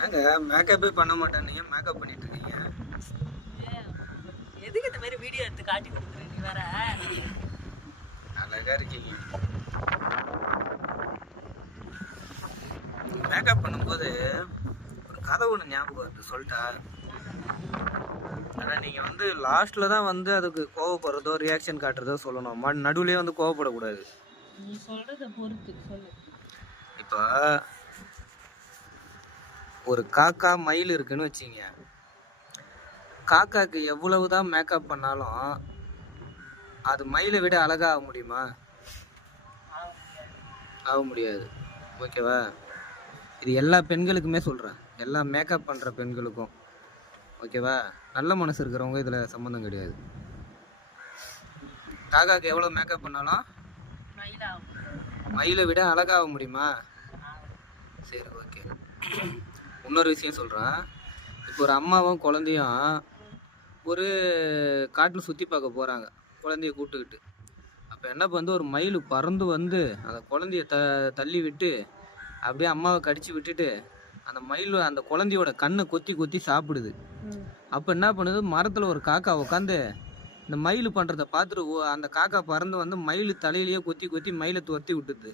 நாங்க மேக்கப்பே பண்ண மாட்டேன்னு மேக்கப் பண்ணிட்டு இருக்கீங்க. எதுக்கு இந்த மாதிரி வீடியோ எடுத்து காட்டி கொடுக்குற நீ வேற? அழகா இருக்கீங்க. மேக்கப் பண்ணும்போது ஒரு கதை ஒன்று ஞாபகம் வருது, சொல்லிட்டா? ஆனால் நீங்கள் வந்து லாஸ்ட்டில் தான் வந்து அதுக்கு கோவப்படுறதோ ரியாக்ஷன் காட்டுறதோ சொல்லணும். நடுவுலேயே வந்து கோவப்படக்கூடாது. நீ சொல்கிறத பொறுத்து சொல்லு. இப்போ ஒரு காக்கா மயில் இருக்குன்னு வச்சிங்க. காக்காக்கு எவ்வளவுதான் மேக்கப் பண்ணாலும் அது மயிலை விட அழகா ஆக முடியுமா? ஆக முடியாது. ஓகேவா? இது எல்லா பெண்களுக்குமே சொல்கிறேன், எல்லா மேக்கப் பண்ணுற பெண்களுக்கும். ஓகேவா? நல்ல மனசு இருக்கிறவங்க இதில் சம்மந்தம் கிடையாது. காக்காக்கு எவ்வளோ மேக்கப் பண்ணாலும் மயிலை விட அழகாக முடியுமா? சரி, ஓகே. இன்னொரு விஷயம் சொல்கிறேன். இப்போ ஒரு அம்மாவும் குழந்தையும் ஒரு காட்டில் சுற்றி பார்க்க போகிறாங்க, குழந்தைய கூப்பிட்டுக்கிட்டு. அப்போ என்ன பண்ணுது, ஒரு மயில் பறந்து வந்து அந்த குழந்தைய தள்ளி விட்டு அப்படியே அம்மாவை கடிச்சு விட்டுட்டு அந்த மயில் அந்த குழந்தையோட கண்ணை கொத்தி கொத்தி சாப்பிடுது. அப்போ என்ன பண்ணுது, மரத்தில் ஒரு காக்கா உட்காந்து இந்த மயில் பண்ணுறதை பார்த்துட்டு அந்த காக்கா பறந்து வந்து மயில் தலையிலேயே கொத்தி கொத்தி மயிலை துரத்தி விட்டுது.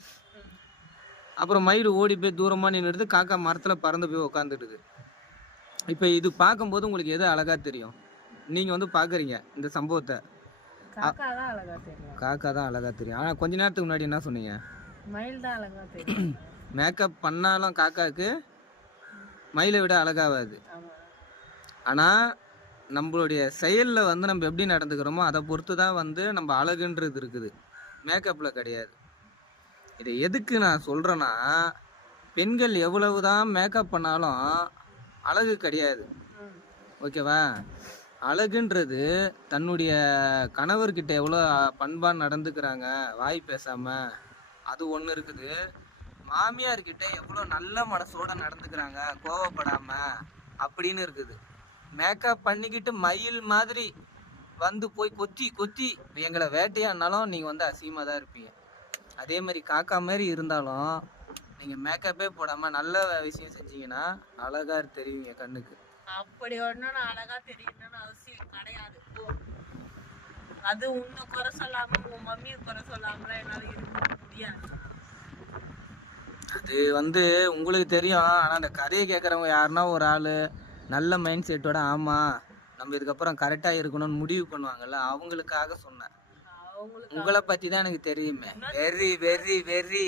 அப்புறம் மயில் ஓடி போய் தூரமாக நின்றுடுது, காக்கா மரத்தில் பறந்து போய் உட்காந்துடுது. இப்போ இது பார்க்கும்போது உங்களுக்கு எது அழகாக தெரியும்? நீங்கள் வந்து பார்க்குறீங்க இந்த சம்பவத்தை, காக்கா தான் அழகா தெரியும். காக்கா தான் அழகாக தெரியும். ஆனால் கொஞ்ச நேரத்துக்கு முன்னாடி என்ன சொன்னீங்க? மயில் தான் அழகா தெரியும். மேக்கப் பண்ணாலும் காக்காவுக்கு மயிலை விட அழகாகாது. ஆனால் நம்மளுடைய செயலில் வந்து நம்ம எப்படி நடந்துக்கிறோமோ அதை பொறுத்து தான் வந்து நம்ம அழகுன்றது இருக்குது, மேக்கப்பில் கிடையாது. இதை எதுக்கு நான் சொல்கிறேன்னா, பெண்கள் எவ்வளவு தான் மேக்கப் பண்ணாலும் அழகு கிடையாது. ஓகேவா? அழகுன்றது தன்னுடைய கணவர்கிட்ட எவ்வளோ பண்பாக நடந்துக்கிறாங்க, வாய் பேசாமல், அது ஒன்று இருக்குது. மாமியார்கிட்ட எவ்வளோ நல்ல மனசோடு நடந்துக்கிறாங்க, கோவப்படாமல், அப்படின்னு இருக்குது. மேக்கப் பண்ணிக்கிட்டு மயில் மாதிரி வந்து போய் கொத்தி கொத்தி எங்களை வேட்டையானாலும் நீங்கள் வந்து அசிங்கமாக தான் இருப்பீங்க. அதே மாதிரி காக்கா மாதிரி இருந்தாலும் நீங்கள் மேக்கப்பே போடாமல் நல்ல விஷயம் செஞ்சீங்கன்னா அழகாக தெரியுங்க கண்ணுக்கு. அப்படி ஒன்றும் அழகா தெரியணும்னு அவசியம் கிடையாது. அது உன்னை குறை சொல்லாம உன் மம்மியை குறை சொல்லாமலாம் என்னால் இருக்க முடியாது. அது வந்து உங்களுக்கு தெரியும். ஆனால் அந்த கதையை கேட்குறவங்க யாருன்னா ஒரு ஆள் நல்ல மைண்ட் செட்டோட ஆமாம் நம்ம இதுக்கப்புறம் கரெக்டாக இருக்கணும்னு முடிவு பண்ணுவாங்கல்ல, அவங்களுக்காக சொன்னேன். உங்களை பற்றி தான் எனக்கு தெரியுமே. Very very very